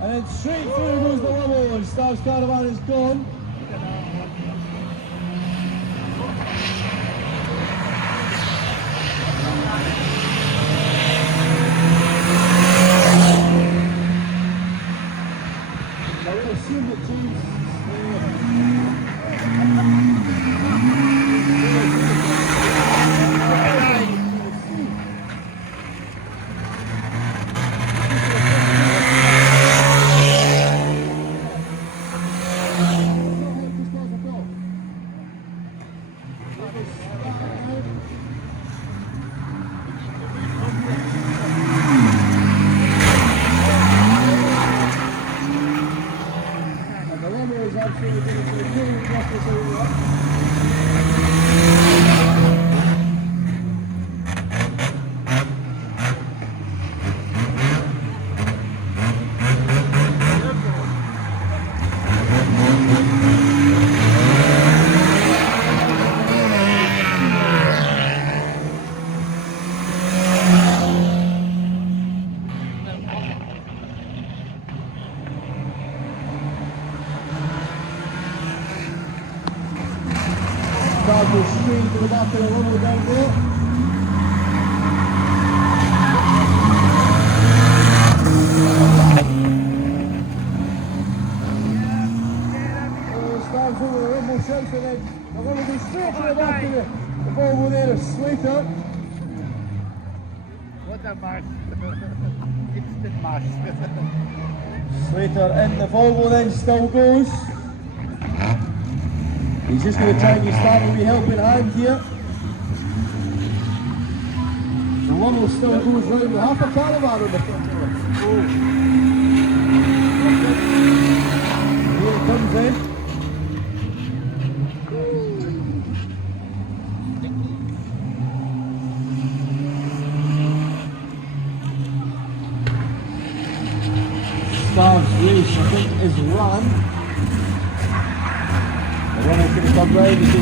And then straight through goes the level, and Stav's caravan is gone. I would assume that James is absolutely going to be killing justice over there. Car goes straight to the back of the level down there. Stands over the rumble six, and then they're going to go straight to the back of the Volvo there is Slater. What a mash. Instant mash. Slater in the Volvo then still goes. He's just going to try and get started with a helping hand here. The level still goes round with half a caravan on the front of it. Here it comes in. Stav's race, I think, is run. The runner's going to come round and say,